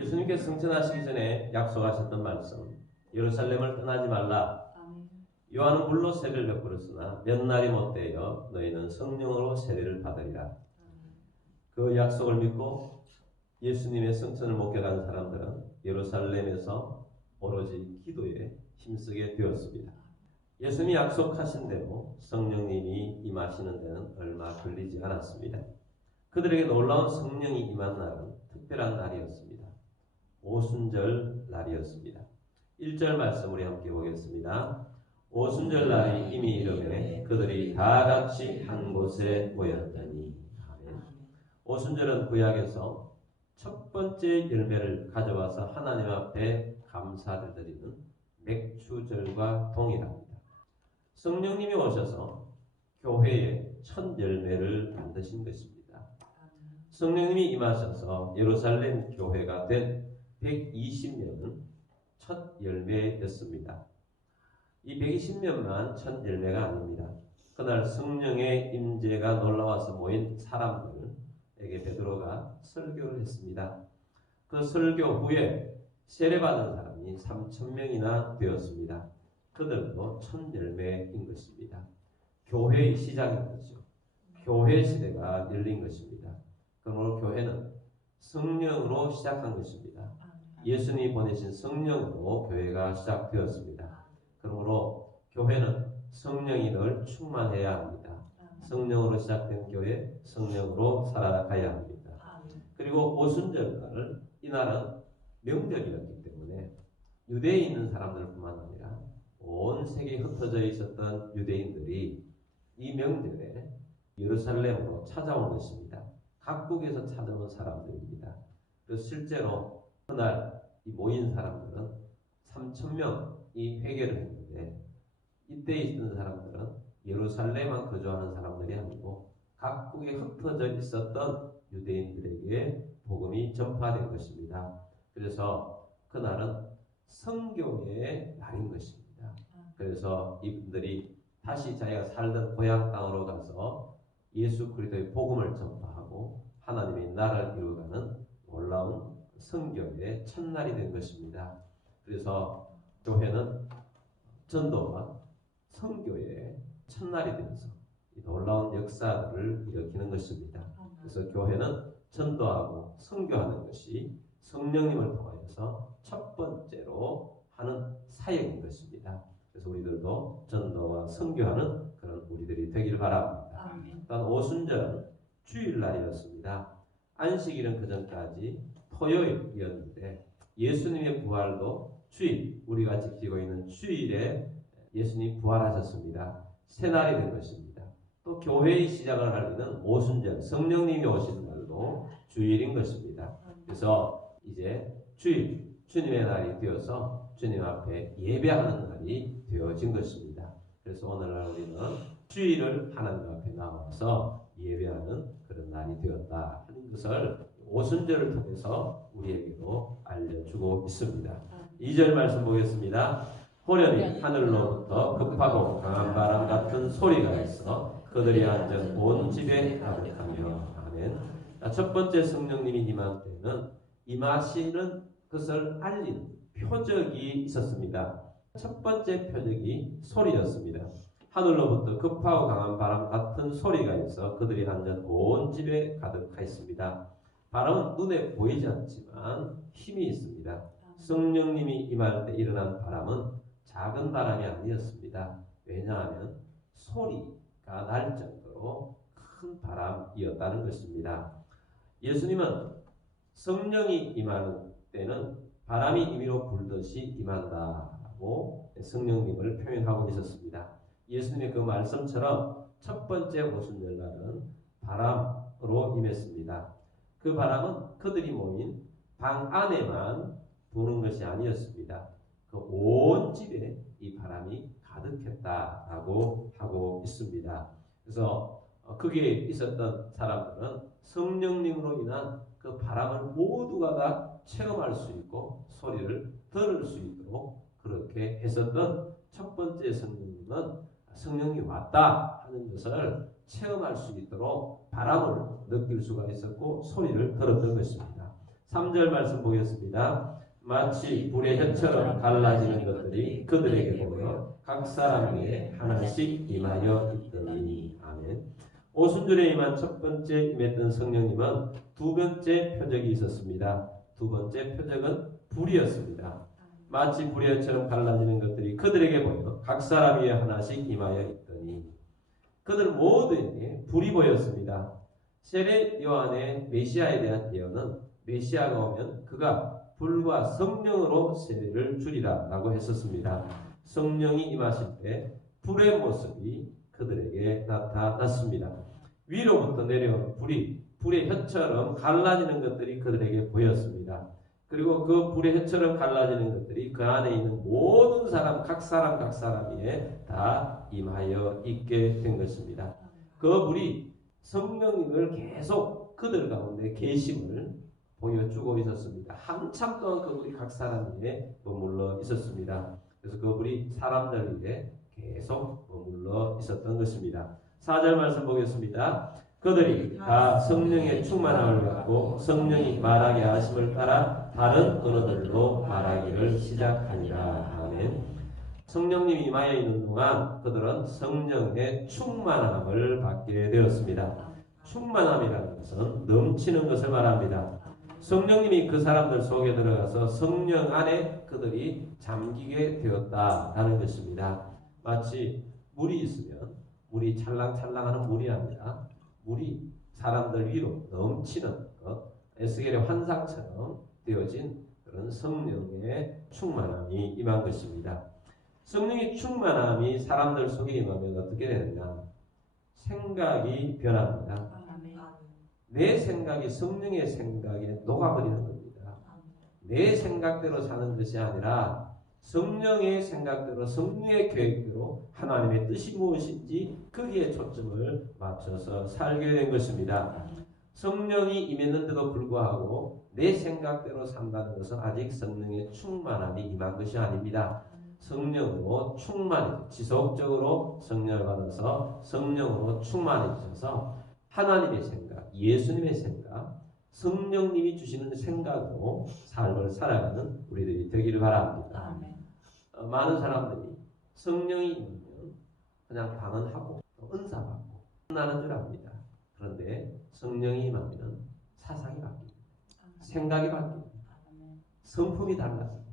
예수님께서 승천하시기 전에 약속하셨던 말씀, 예루살렘을 떠나지 말라. 요한은 물로 세례를 베풀었으나 몇 날이 못되어 너희는 성령으로 세례를 받으리라. 그 약속을 믿고 예수님의 승천을 목격한 사람들은 예루살렘에서 오로지 기도에 힘쓰게 되었습니다. 예수님이 약속하신 대로 성령님이 임하시는 데는 얼마 걸리지 않았습니다. 그들에게 놀라운 성령이 임한 날은 특별한 날이었습니다. 오순절 날이었습니다. 1절 말씀 우리 함께 보겠습니다. 오순절 날이 이미 이르매 그들이 다 같이 한 곳에 모였더니. 아멘. 오순절은 구약에서 첫 번째 열매를 가져와서 하나님 앞에 감사를 드리는 맥주절과 동일합니다. 성령님이 오셔서 교회의 첫 열매를 만드신 것입니다. 성령님이 임하셔서 예루살렘 교회가 된 120년은 첫 열매였습니다. 이 120년만 첫 열매가 아닙니다. 그날 성령의 임재가 놀라워서 모인 사람들에게 베드로가 설교를 했습니다. 그 설교 후에 세례받은 사람이 3,000명이나 되었습니다. 그들도 첫 열매인 것입니다. 교회의 시작인 거죠. 교회 시대가 열린 것입니다. 그러므로 교회는 성령으로 시작한 것입니다. 예수님이 보내신 성령으로 교회가 시작되었습니다. 그러므로 교회는 성령이 늘 충만해야 합니다. 성령으로 시작된 교회, 성령으로 살아가야 합니다. 그리고 오순절날, 이날은 명절이었기 때문에 유대에 있는 사람들뿐만 아니라 온 세계에 흩어져 있었던 유대인들이 이 명절에 예루살렘으로 찾아온 것입니다. 각국에서 찾아온 사람들입니다. 그래서 실제로 그날 이 모인 사람들은 3,000명이 회개를 했는데 이때 있던 사람들은 예루살렘만 거주하는 사람들이 아니고 각국에 흩어져 있었던 유대인들에게 복음이 전파된 것입니다. 그래서 그날은 성교의 날인 것입니다. 그래서 이분들이 다시 자기가 살던 고향 땅으로 가서 예수 그리스도의 복음을 전파하고 하나님의 나라를 이루어가는 놀라운 선교의 첫날이 된 것입니다. 그래서 교회는 전도와 선교의 첫날이 되면서 이 놀라운 역사를 일으키는 것입니다. 그래서 교회는 전도하고 선교하는 것이 성령님을 통하여서 첫 번째로 하는 사역인 것입니다. 그래서 우리들도 전도와 선교하는 그런 우리들이 되기를 바랍니다. 또한 오순절은 주일날이었습니다. 안식일은 그전까지 토요일이었는데 예수님의 부활도 주일, 우리가 지키고 있는 주일에 예수님이 부활하셨습니다. 새날이 된 것입니다. 또 교회의 시작을 알리는 오순절, 성령님이 오신 날도 주일인 것입니다. 그래서 이제 주일, 주님의 날이 되어서 주님 앞에 예배하는 날이 되어진 것입니다. 그래서 오늘날 우리는 주일을 하나님 앞에 나와서 예배하는 그런 날이 되었다 하는 것을 오순절을 통해서 우리에게도 알려주고 있습니다. 2절 말씀 보겠습니다. 호련히 하늘로부터 급하고 강한 바람 같은 소리가 있어 그들이 앉은 온 집에 가득하며. 아멘. 첫 번째 성령님이 임한 때는 임하시는 것을 알린 표적이 있었습니다. 첫 번째 표적이 소리였습니다. 하늘로부터 급하고 강한 바람 같은 소리가 있어 그들이 앉은 온 집에 가득하였습니다. 바람은 눈에 보이지 않지만 힘이 있습니다. 성령님이 임할 때 일어난 바람은 작은 바람이 아니었습니다. 왜냐하면 소리가 날 정도로 큰 바람이었다는 것입니다. 예수님은 성령이 임하는 때는 바람이 임의로 불듯이 임한다고 성령님을 표현하고 계셨습니다. 예수님의 그 말씀처럼 첫 번째 오순절날은 바람으로 임했습니다. 그 바람은 그들이 모인 방 안에만 부는 것이 아니었습니다. 그 온 집에 이 바람이 가득했다라고 하고 있습니다. 그래서 거기에 있었던 사람들은 성령님으로 인한 그 바람을 모두가 다 체험할 수 있고 소리를 들을 수 있도록 그렇게 했었던 첫 번째 성령님은 성령이 왔다 하는 것을 체험할 수 있도록 바람을 느낄 수가 있었고 소리를 들었던 것입니다. 3절 말씀 보겠습니다. 마치 불의 혀처럼 갈라지는 것들이 그들에게 보여 각 사람 위에 하나씩 임하여 있더니. 아멘. 오순절에 임한 첫 번째 임했던 성령님은 두 번째 표적이 있었습니다. 두 번째 표적은 불이었습니다. 마치 불의 혀처럼 갈라지는 것들이 그들에게 보여 각 사람 위에 하나씩 임하여 있더니. 그들 모두에게 불이 보였습니다. 세례 요한의 메시아에 대한 예언은 메시아가 오면 그가 불과 성령으로 세례를 주리라 라고 했었습니다. 성령이 임하실 때 불의 모습이 그들에게 나타났습니다. 위로부터 내려온 불이 불의 혀처럼 갈라지는 것들이 그들에게 보였습니다. 그리고 그 불의 혀처럼 갈라지는 것들이 그 안에 있는 모든 사람, 각 사람 위에 다 임하여 있게 된 것입니다. 그 불이 성령님을 계속 그들 가운데 계심을 보여주고 있었습니다. 한참 동안 그 불이 각 사람 위에 머물러 있었습니다. 그래서 그 불이 사람들 위에 계속 머물러 있었던 것입니다. 4절 말씀 보겠습니다. 그들이 다 성령의 충만함을 받고 성령이 말하게 하심을 따라 다른 언어들로 말하기를 시작하니라. 아멘. 성령님이 임하여 있는 동안 그들은 성령의 충만함을 받게 되었습니다. 충만함이라는 것은 넘치는 것을 말합니다. 성령님이 그 사람들 속에 들어가서 성령 안에 그들이 잠기게 되었다라는 것입니다. 마치 물이 있으면 물이 찰랑찰랑하는 물이 아니라 물이 사람들 위로 넘치는 것, 에스겔의 환상처럼 되어진 그런 성령의 충만함이 임한 것입니다. 성령의 충만함이 사람들 속에 임하면 어떻게 되느냐? 생각이 변합니다. 내 생각이 성령의 생각에 녹아버리는 겁니다. 내 생각대로 사는 것이 아니라 성령의 생각대로 성령의 계획대로 하나님의 뜻이 무엇인지 거기에 초점을 맞춰서 살게 된 것입니다. 성령이 임했는데도 불구하고 내 생각대로 산다는 것은 아직 성령의 충만함이 임한 것이 아닙니다. 성령으로 충만해 지속적으로 성령을 받아서 성령으로 충만해지셔서 하나님의 생각, 예수님의 생각, 성령님이 주시는 생각으로 삶을 살아가는 우리들이 되기를 바랍니다. 많은 사람들이 성령이 있으면 그냥 방언하고 은사받고 끝나는 줄 압니다. 그런데 성령이 임하면 사상이 바뀝니다. 생각이 바뀝니다. 성품이 달라집니다.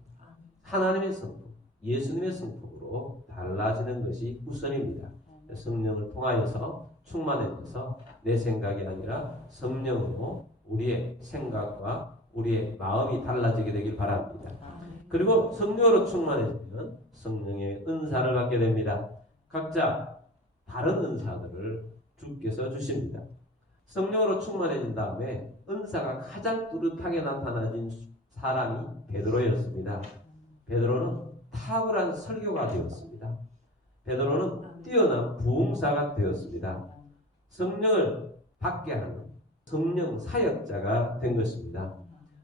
하나님의 성품, 예수님의 성품으로 달라지는 것이 우선입니다. 성령을 통하여서 충만해져서 내 생각이 아니라 성령으로 우리의 생각과 우리의 마음이 달라지게 되길 바랍니다. 그리고 성령으로 충만해지면 성령의 은사를 받게 됩니다. 각자 다른 은사들을 주께서 주십니다. 성령으로 충만해진 다음에 은사가 가장 뚜렷하게 나타나진 사람이 베드로였습니다. 베드로는 탁월한 설교가 되었습니다. 베드로는 뛰어난 부흥사가 되었습니다. 성령을 받게 하는 성령 사역자가 된 것입니다.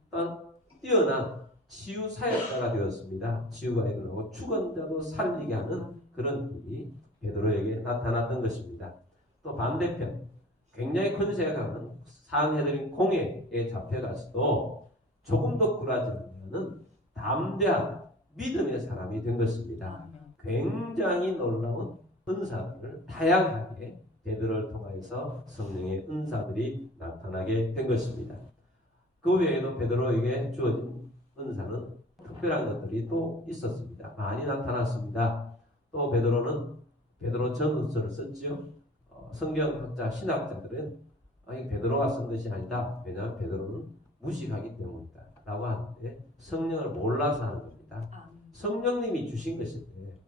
또한 뛰어난 치유 사역자가 되었습니다. 치유가 일어나고 죽은 자도 살리게 하는 그런 일이 베드로에게 나타났던 것입니다. 또 반대편 굉장히 권세가 가는 상해드린 공회에 잡혀가서도 조금 더 굴하지 않는 담대한 믿음의 사람이 된 것입니다. 굉장히 놀라운 은사들을 다양하게 베드로를 통하여서 성령의 은사들이 나타나게 된 것입니다. 그 외에도 베드로에게 주어진 은사는 특별한 것들이 또 있었습니다. 많이 나타났습니다. 또 베드로는 베드로 전서를 썼지요. 성경학자 신학자들은 이 베드로가 쓴 것이 아니다. 왜냐하면 베드로는 무식하기 때문이다 라고 하는데 성령을 몰라서 하는 겁니다. 성령님이 주신 것인데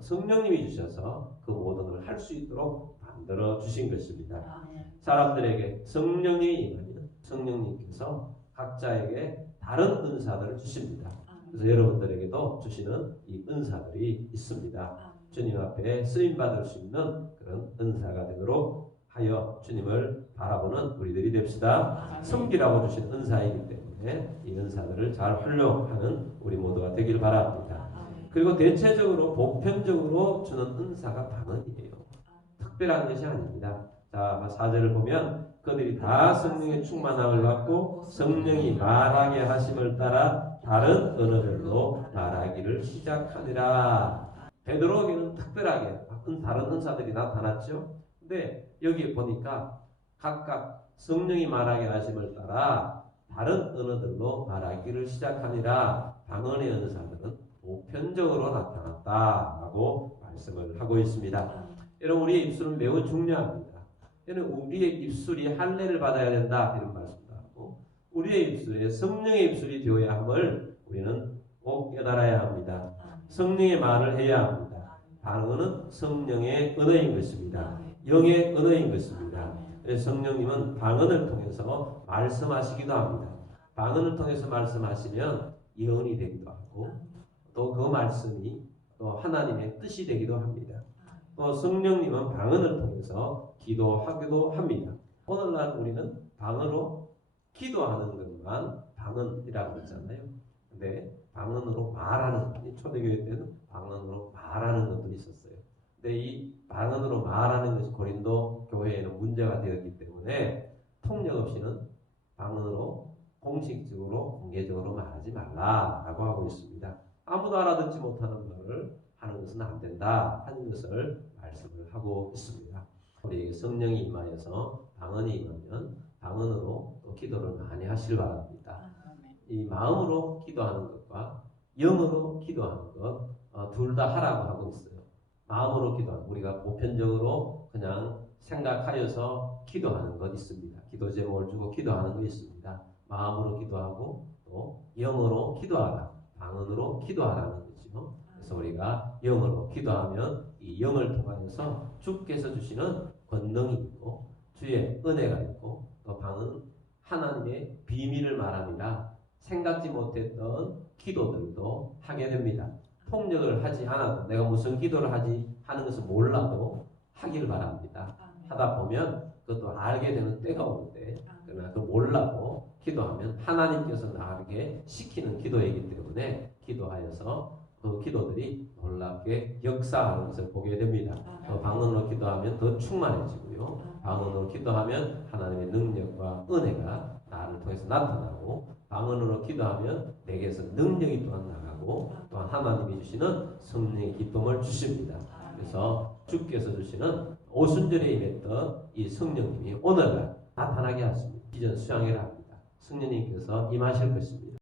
성령님이 주셔서 그 모든 걸 할 수 있도록 만들어 주신 것입니다. 사람들에게 성령이 임하면 성령님께서 각자에게 다른 은사들을 주십니다. 그래서 여러분들에게도 주시는 이 은사들이 있습니다. 주님 앞에 쓰임받을 수 있는 그런 은사가 되도록 하여 주님을 바라보는 우리들이 됩시다. 섬기라고 주신 은사이기 때문에 이 은사들을 잘 활용하는 우리 모두가 되길 바랍니다. 그리고 대체적으로 보편적으로 주는 은사가 방언이에요. 특별한 것이 아닙니다. 자, 4절을 보면 그들이 다 성령의 충만함을 받고 성령이 말하게 하심을 따라 다른 언어들로 말하기를 시작하니라. 베드로에게는 특별하게 다른 은사들이 나타났죠. 근데 여기 보니까 각각 성령이 말하게 하심을 따라 다른 언어들로 말하기를 시작하니라. 방언의 은사들은 보편적으로 나타났다라고 말씀을 하고 있습니다. 여러분, 우리의 입술은 매우 중요합니다. 여러분, 우리의 입술이 할례를 받아야 된다 이런 말씀도 하고, 우리의 입술에 성령의 입술이 되어야 함을 우리는 꼭 깨달아야 합니다. 성령의 말을 해야 합니다. 방언은 성령의 언어인 것입니다. 영의 언어인 것입니다. 성령님은 방언을 통해서 말씀하시기도 합니다. 방언을 통해서 말씀하시면 예언이 되기도 하고, 또 그 말씀이 또 하나님의 뜻이 되기도 합니다. 또 성령님은 방언을 통해서 기도하기도 합니다. 오늘날 우리는 방언으로 기도하는 것만 방언이라고 그러잖아요. 근데 방언으로 말하는, 초대교회 때는 방언으로 말하는 것들이 있었어요. 근데 이 방언으로 말하는 것이 고린도 교회에는 문제가 되었기 때문에 통역 없이는 방언으로 공식적으로 공개적으로 말하지 말라라고 하고 있습니다. 아무도 알아듣지 못하는 말을 하는 것은 안 된다 하는 것을 말씀을 하고 있습니다. 우리에게 성령이 임하여서 방언이 임하면 방언으로 또 기도를 많이 하실 바랍니다. 이 마음으로 기도하는 것과 영으로 기도하는 것 둘 다 하라고 하고 있어요. 마음으로 기도하는, 우리가 보편적으로 그냥 생각하여서 기도하는 것 있습니다. 기도 제목을 주고 기도하는 것 있습니다. 마음으로 기도하고 또 영으로 기도하라, 방언으로 기도하라는 거죠. 그래서 우리가 영으로 기도하면 이 영을 통하여서 주께서 주시는 권능이 있고 주의 은혜가 있고, 또 방언은 하나님의 비밀을 말합니다. 생각지 못했던 기도들도 하게 됩니다. 통역을 하지 않아도, 내가 무슨 기도를 하지 하는 것을 몰라도 하기를 바랍니다. 하다 보면 그것도 알게 되는 때가 오는데, 그러나 그 몰라도 기도하면 하나님께서 나에게 시키는 기도이기 때문에 기도하여서 그 기도들이 놀랍게 역사하는 것을 보게 됩니다. 또 방언으로 기도하면 더 충만해지고요. 방언으로 기도하면 하나님의 능력과 은혜가 나를 통해서 나타나고, 방언으로 기도하면 내게서 능력이 또한 나가고, 또한 하나님이 주시는 성령의 기쁨을 주십니다. 그래서 주께서 주시는 오순절에 임했던 이 성령님이 오늘날 나타나게 하십니다. 비전 수양회를 합니다. 성령님께서 임하실 것입니다.